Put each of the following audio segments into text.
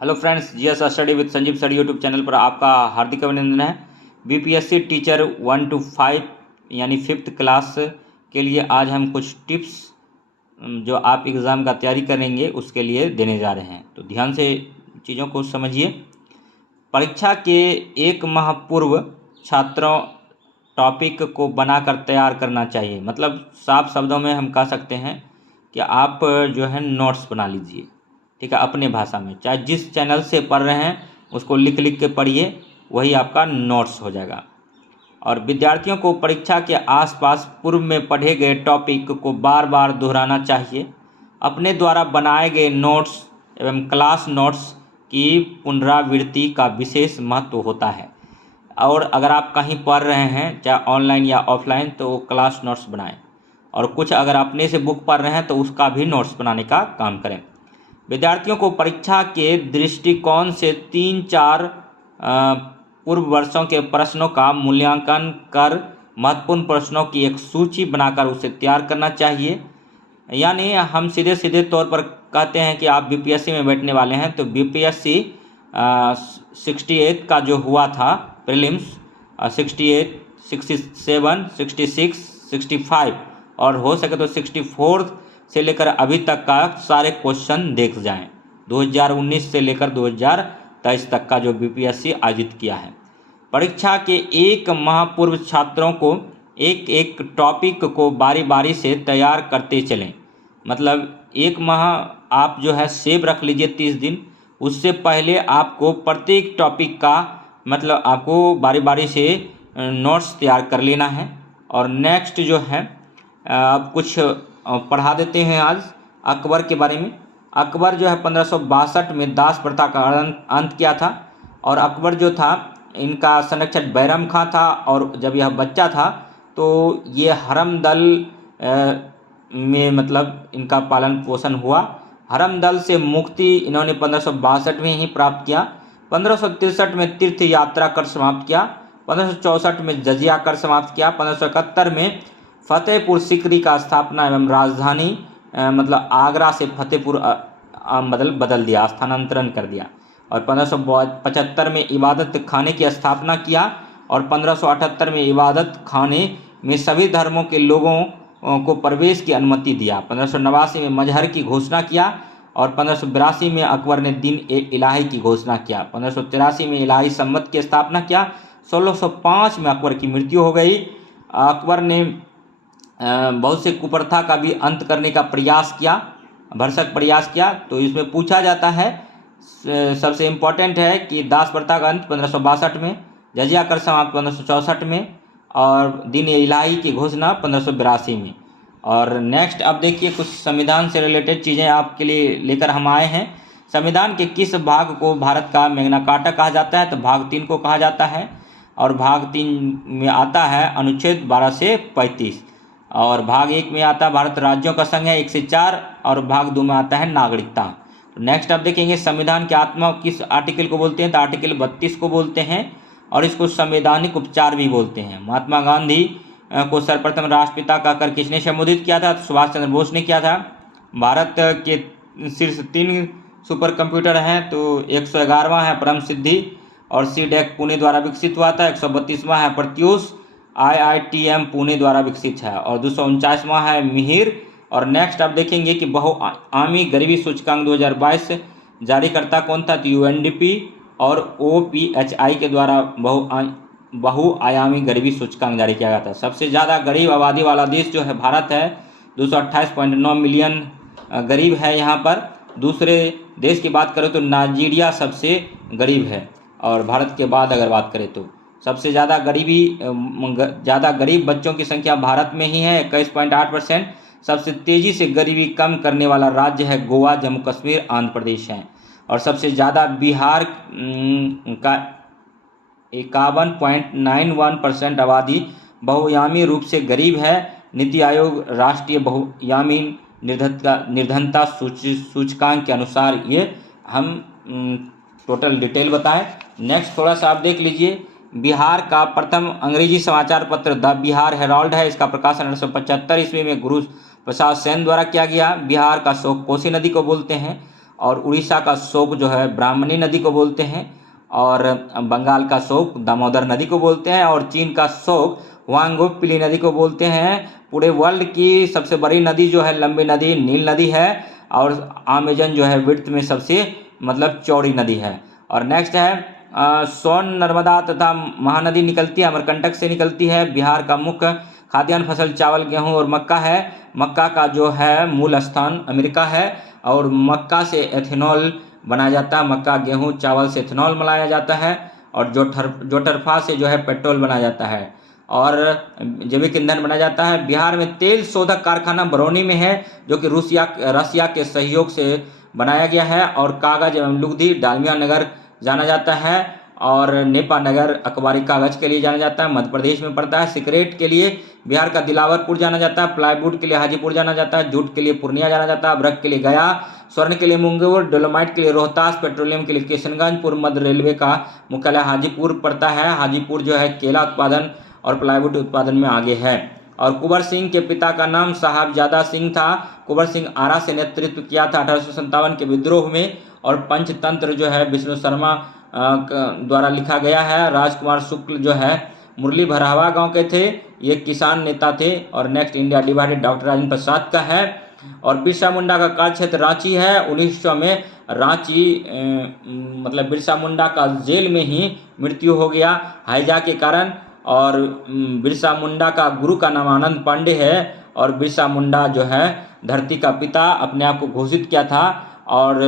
Hello friends, GS study with Sanjeev sir YouTube channel पर आपका हार्दिक अभिनंदन है। बीपीएससी टीचर 1 to 5 यानी 5th क्लास के लिए आज हम कुछ टिप्स जो आप एग्ज़ाम का तैयारी करेंगे उसके लिए देने जा रहे हैं। तो ध्यान से चीज़ों को समझिए। परीक्षा के एक माह पूर्व छात्रों टॉपिक को बनाकर तैयार करना चाहिए। मतलब साफ शब्दों में हम कह सकते हैं कि आप जो है नोट्स बना लीजिए, ठीक है, अपने भाषा में। चाहे जिस चैनल से पढ़ रहे हैं उसको लिख लिख के पढ़िए, वही आपका नोट्स हो जाएगा। और विद्यार्थियों को परीक्षा के आसपास पूर्व में पढ़े गए टॉपिक को बार बार दोहराना चाहिए। अपने द्वारा बनाए गए नोट्स एवं क्लास नोट्स की पुनरावृत्ति का विशेष महत्व होता है। और अगर आप कहीं पढ़ रहे हैं, चाहे ऑनलाइन या ऑफलाइन, तो क्लास नोट्स बनाएं। और कुछ अगर अपने से बुक पढ़ रहे हैं तो उसका भी नोट्स बनाने का काम करें। विद्यार्थियों को परीक्षा के दृष्टिकोण से 3-4 पूर्व वर्षों के प्रश्नों का मूल्यांकन कर महत्वपूर्ण प्रश्नों की एक सूची बनाकर उसे तैयार करना चाहिए। यानी हम सीधे सीधे तौर पर कहते हैं कि आप बीपीएससी में बैठने वाले हैं, तो बीपीएससी 68 का जो हुआ था प्रीलिम्स, 68, 67, 66, 65 और हो सके तो 64 से लेकर अभी तक का सारे क्वेश्चन देख जाएं। 2019 से लेकर 2023 तक का जो बीपीएससी आयोजित किया है। परीक्षा के एक माह पूर्व छात्रों को एक एक टॉपिक को बारी बारी से तैयार करते चलें। मतलब एक माह आप जो है सेव रख लीजिए 30 दिन। उससे पहले आपको प्रत्येक टॉपिक का मतलब आपको बारी बारी से नोट्स तैयार कर लेना है। और नेक्स्ट जो है आप कुछ पढ़ा देते हैं आज अकबर के बारे में। अकबर जो है 1562 में दास प्रथा का अंत किया था। और अकबर जो था, इनका संरक्षक बैरम खां था। और जब यह बच्चा था तो ये हरम दल में मतलब इनका पालन पोषण हुआ। हरम दल से मुक्ति इन्होंने 1562 में ही प्राप्त किया। 1563 में तीर्थ यात्रा कर समाप्त किया। 1564 में जजिया कर समाप्त किया। 1571 में फतेहपुर सिकरी का स्थापना एवं राजधानी मतलब आगरा से फतेहपुर बदल दिया, स्थानांतरण कर दिया। और 1575 में इबादत खाने की स्थापना किया। और 1578 में इबादत खाने में सभी धर्मों के लोगों को प्रवेश की अनुमति दिया। 1589 में मजहर की घोषणा किया। और 1582 में अकबर ने दिन इलाही की घोषणा किया। 1583 में इलाही सम्मत की स्थापना किया। 1605 में अकबर की मृत्यु हो गई। अकबर ने बहुत से कुप्रथा का भी अंत करने का प्रयास किया, भरसक प्रयास किया। तो इसमें पूछा जाता है, सबसे इम्पोर्टेंट है कि दास प्रथा का अंत 1562 में, जजिया कर समाप्त 1564 में और दिन इलाही की घोषणा 1582 में। और नेक्स्ट अब देखिए कुछ संविधान से रिलेटेड चीज़ें आपके लिए लेकर हम आए हैं। संविधान के किस भाग को भारत का मैग्ना कार्टा कहा जाता है? तो भाग 3 को कहा जाता है। और भाग 3 में आता है अनुच्छेद 12 से 35। और भाग 1 में आता है भारत राज्यों का संघ है 1 से 4। और भाग 2 में आता है नागरिकता। तो नेक्स्ट आप देखेंगे संविधान की आत्मा किस आर्टिकल को बोलते हैं? तो आर्टिकल 32 को बोलते हैं। और इसको संवैधानिक उपचार भी बोलते हैं। महात्मा गांधी को सर्वप्रथम राष्ट्रपिता कहकर किसने संबोधित किया था? तो सुभाष चंद्र बोस ने किया था। भारत के शीर्ष 3 सुपर कंप्यूटर हैं, तो 111वां है परम सिद्धि और सीडेक पुणे द्वारा विकसित हुआ था। 132वां है प्रत्यूष, IITM पुणे द्वारा विकसित है। और 249वां है मिहिर। और नेक्स्ट आप देखेंगे कि बहुआयामी गरीबी सूचकांक 2022 जारीकर्ता कौन था? तो UNDP और OPHI के द्वारा बहुआयामी गरीबी सूचकांक जारी किया गया था। सबसे ज़्यादा गरीब आबादी वाला देश जो है भारत है, 228.9 मिलियन गरीब है यहाँ पर। दूसरे देश की बात करें तो नाइजीरिया सबसे गरीब है। और भारत के बाद अगर बात करें तो सबसे ज़्यादा गरीब बच्चों की संख्या भारत में ही है, 21.8%। सबसे तेज़ी से गरीबी कम करने वाला राज्य है गोवा, जम्मू कश्मीर, आंध्र प्रदेश है। और सबसे ज़्यादा बिहार का 51.91% आबादी बहुआयामी रूप से गरीब है। नीति आयोग राष्ट्रीय बहुआयामी निर्धनता सूचकांक के अनुसार ये हम टोटल डिटेल बताएं। नेक्स्ट थोड़ा सा आप देख लीजिए। बिहार का प्रथम अंग्रेजी समाचार पत्र द बिहार हेराल्ड है। इसका प्रकाशन 1875 ईस्वी में गुरु प्रसाद सेन द्वारा किया गया। बिहार का शोक कोसी नदी को बोलते हैं। और उड़ीसा का शोक जो है ब्राह्मणी नदी को बोलते हैं, और बंगाल का शोक दामोदर नदी को बोलते हैं, और चीन का शोक हुआंगो-पिली नदी को बोलते हैं। पूरे वर्ल्ड की सबसे बड़ी नदी जो है, लंबी नदी, नील नदी है, और अमेजन जो है विड्थ में सबसे मतलब चौड़ी नदी है। और नेक्स्ट है सोन, नर्मदा तथा महानदी निकलती है, अमरकंटक से निकलती है। बिहार का मुख्य खाद्यान्न फसल चावल, गेहूं और मक्का है। मक्का का जो है मूल स्थान अमेरिका है, और मक्का से एथेनॉल बनाया जाता है। मक्का, गेहूं, चावल से एथेनॉल बनाया जाता है, और जोटरफा से जो है पेट्रोल बनाया जाता है, और जैविक ईंधन बनाया जाता है। बिहार में तेल शोधक कारखाना बरौनी में है, जो कि रसिया के सहयोग से बनाया गया है। और कागज एवं लुगदी डालमिया नगर जाना जाता है, और नेपा नगर अखबारी कागज के लिए जाना जाता है, मध्य प्रदेश में पड़ता है। सिगरेट के लिए बिहार का दिलावरपुर जाना जाता है। प्लाईवुड के लिए हाजीपुर जाना जाता है। जूट के लिए पूर्णिया जाना जाता है। अभ्रक के लिए गया, स्वर्ण के लिए मुंगेर, डोलोमाइट के लिए रोहतास, पेट्रोलियम के लिए किशनगंज। पूर्व मध्य रेलवे का मुख्यालय हाजीपुर पड़ता है। हाजीपुर जो है केला उत्पादन और प्लाईवुड उत्पादन में आगे है। और कुंवर सिंह के पिता का नाम साहबजादा सिंह था। कुंवर सिंह आरा से नेतृत्व किया था 1857 के विद्रोह में। और पंचतंत्र जो है विष्णु शर्मा द्वारा लिखा गया है। राजकुमार शुक्ल जो है मुरली भरावा गांव के थे, ये किसान नेता थे। और next India divided doctor Rajendra Prasad का है। और बिरसा मुंडा का कार्य क्षेत्र रांची है। 1900 में रांची मतलब बिरसा मुंडा का जेल में ही मृत्यु हो गया हैजा के कारण। और बिरसा मुंडा का गुरु का नाम आनंद पांडे है। और बिरसा मुंडा जो है धरती का पिता अपने आप को घोषित किया था। और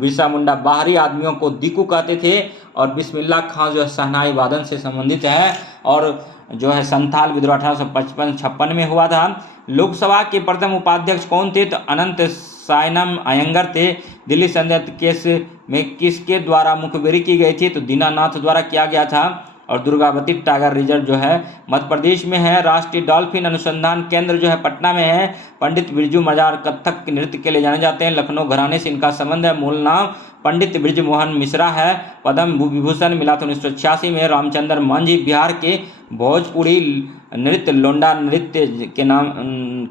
बिरसा मुंडा बाहरी आदमियों को दीकू कहते थे। और बिस्मिल्लाह खां जो है शहनाई वादन से संबंधित है। और जो है संथाल विद्रोह 1855-56 में हुआ था। लोकसभा के प्रथम उपाध्यक्ष कौन थे? तो अनंत सायनम अयंगर थे। दिल्ली संसद केस में किसके द्वारा मुखबिरी की गई थी? तो दीनानाथ द्वारा किया गया था। और दुर्गावती टाइगर रिजर्व जो है मध्य प्रदेश में है। राष्ट्रीय डॉल्फिन अनुसंधान केंद्र जो है पटना में है। पंडित बिरजू मजार कथक नृत्य के लिए जाने जाते हैं। लखनऊ घराने से इनका संबंध है। मूल नाम पंडित बृजमोहन मिश्रा है। पद्म विभूषण मिला था 1986 में। रामचंद्र मांझी बिहार के भोजपुरी नृत्य लोंडा नृत्य के नाम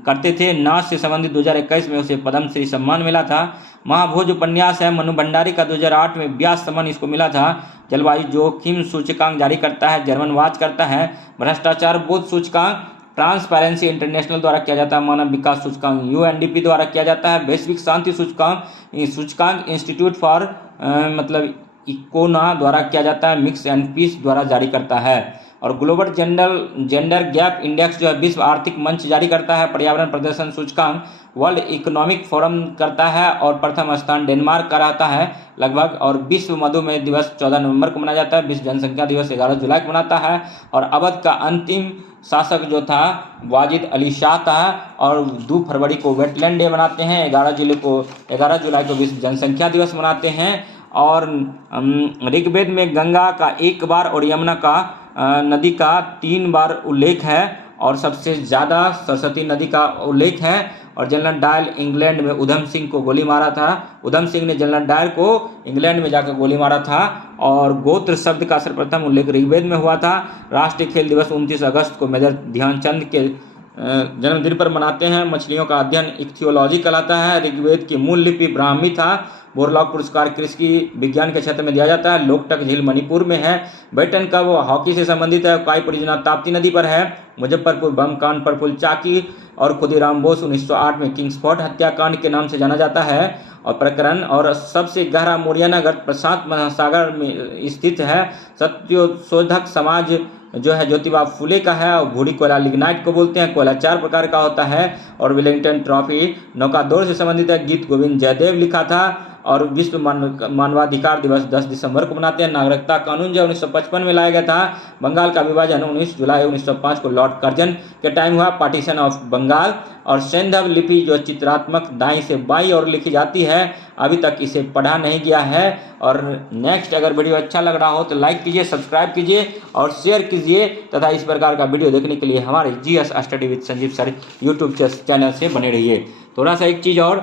करते थे। नाच से संबंधित 2021 में उसे पद्मश्री सम्मान मिला था। महाभोज उपन्यास है। मनु भंडारी का 2008 में व्यास सम्मान इसको मिला था। जलवायु जोखिम सूचकांक जारी करता है जर्मन वाच करता है। भ्रष्टाचार बोध सूचकांक ट्रांसपेरेंसी इंटरनेशनल द्वारा किया जाता है। मानव विकास सूचकांक यूएनडीपी द्वारा किया जाता है। वैश्विक शांति सूचकांक इंस्टीट्यूट फॉर मतलब इकोना द्वारा किया जाता है। मिक्स एंड पीस द्वारा जारी करता है। और ग्लोबल जेंडर गैप इंडेक्स जो है विश्व आर्थिक मंच जारी करता है। पर्यावरण प्रदर्शन सूचकांक वर्ल्ड इकोनॉमिक फोरम करता है। और प्रथम स्थान डेनमार्क का रहता है लगभग। और विश्व मधुमेह दिवस 14 नवंबर को मनाया जाता है। विश्व जनसंख्या दिवस 11 जुलाई को मनाता है। और अवध का अंतिम शासक जो था वाजिद अली शाह था। और 2 फरवरी को वेटलैंड डे मनाते हैं। 11 जुलाई को विश्व जनसंख्या दिवस मनाते हैं। और ऋग्वेद में गंगा का 1 बार और यमुना का नदी का 3 बार उल्लेख है। और सबसे ज़्यादा सरस्वती नदी का उल्लेख है। और जनरल डायल इंग्लैंड में उधम सिंह को गोली मारा था। उधम सिंह ने जनरल डायल को इंग्लैंड में जाकर गोली मारा था। और गोत्र शब्द का सर्वप्रथम उल्लेख ऋग्वेद में हुआ था। राष्ट्रीय खेल दिवस 29 अगस्त को मेजर ध्यानचंद के जन्मदिन पर मनाते हैं। मछलियों का अध्ययन इक्थियोलॉजी कहलाता है। ऋग्वेद की मूल लिपि ब्राह्मी था। बोरलॉग पुरस्कार कृषि विज्ञान के क्षेत्र में दिया जाता है। लोकटक झील मणिपुर में है। बैटन का वो हॉकी से संबंधित है। काई परियोजना ताप्ती नदी पर है। मुजफ्फरपुर बम कांड पर पुलचाकी और खुदीराम बोस 1908 में किंग्सफोर्ड हत्याकांड के नाम से जाना जाता है। और प्रकरण और सबसे गहरा मोरियाना गर्त प्रशांत महासागर में स्थित है। सत्यशोधक समाज जो है ज्योतिबा फुले का है। और भूरी कोयला लिग्नाइट को बोलते हैं। कोयला 4 प्रकार का होता है। और वेलिंगटन ट्रॉफी नौकादौड़ से संबंधित है। गीत गोविंद जयदेव लिखा था। और विश्व मानवाधिकार दिवस 10 दिसंबर को मनाते हैं। नागरिकता कानून जो 1955 में लाया गया था। बंगाल का विभाजन 19 जुलाई 1905 को लॉर्ड कर्जन के टाइम हुआ। Partition of Bengal. और सैंधव लिपि जो चित्रात्मक दाईं से बाईं ओर लिखी जाती है, अभी तक इसे पढ़ा नहीं गया है। और नेक्स्ट अगर वीडियो अच्छा लग रहा हो तो लाइक कीजिए, सब्सक्राइब कीजिए और शेयर कीजिए तथा इस प्रकार का वीडियो देखने के लिए हमारे GS study with Sanjeev sir YouTube channel से बने रहिए। थोड़ा सा एक चीज़ और,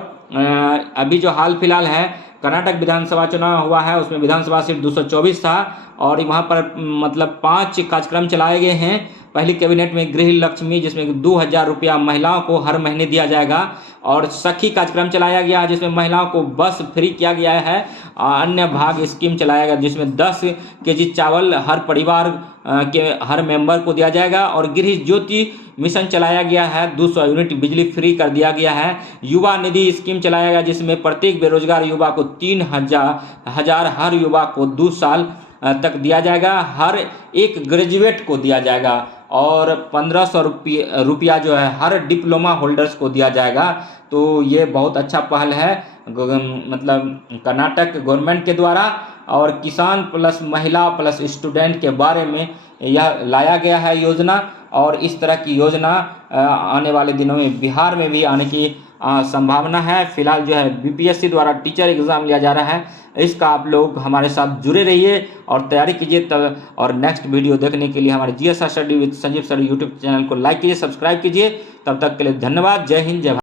अभी जो हाल फिलहाल है कर्नाटक विधानसभा चुनाव हुआ है, उसमें विधानसभा सीट 224 था। और वहाँ पर मतलब 5 कार्यक्रम चलाए गए हैं। पहली कैबिनेट में गृह लक्ष्मी, जिसमें 2000 रुपया महिलाओं को हर महीने दिया जाएगा, और सखी कार्यक्रम चलाया गया है जिसमें महिलाओं को बस फ्री किया गया है। अन्य भाग स्कीम चलाया गया जिसमें 10 केजी चावल हर परिवार के हर मेंबर को दिया जाएगा, और गृह ज्योति मिशन चलाया गया है, 200 यूनिट बिजली फ्री कर दिया गया है। युवा निधि स्कीम चलाया गया जिसमें प्रत्येक बेरोजगार युवा को 3000 हर युवा को 2 साल तक दिया जाएगा, हर एक ग्रेजुएट को दिया जाएगा, और 1500 रुपया जो है हर डिप्लोमा होल्डर्स को दिया जाएगा। तो ये बहुत अच्छा पहल है मतलब कर्नाटक गवर्नमेंट के द्वारा, और किसान प्लस महिला प्लस स्टूडेंट के बारे में यह लाया गया है योजना, और इस तरह की योजना आने वाले दिनों में बिहार में भी आने की संभावना है। फिलहाल जो है बीपीएससी द्वारा टीचर एग्ज़ाम लिया जा रहा है, इसका आप लोग हमारे साथ जुड़े रहिए और तैयारी कीजिए। तब और नेक्स्ट वीडियो देखने के लिए हमारे GS study with Sanjeev sir YouTube channel को लाइक कीजिए, सब्सक्राइब कीजिए। तब तक के लिए धन्यवाद। जय हिंद, जय भारत।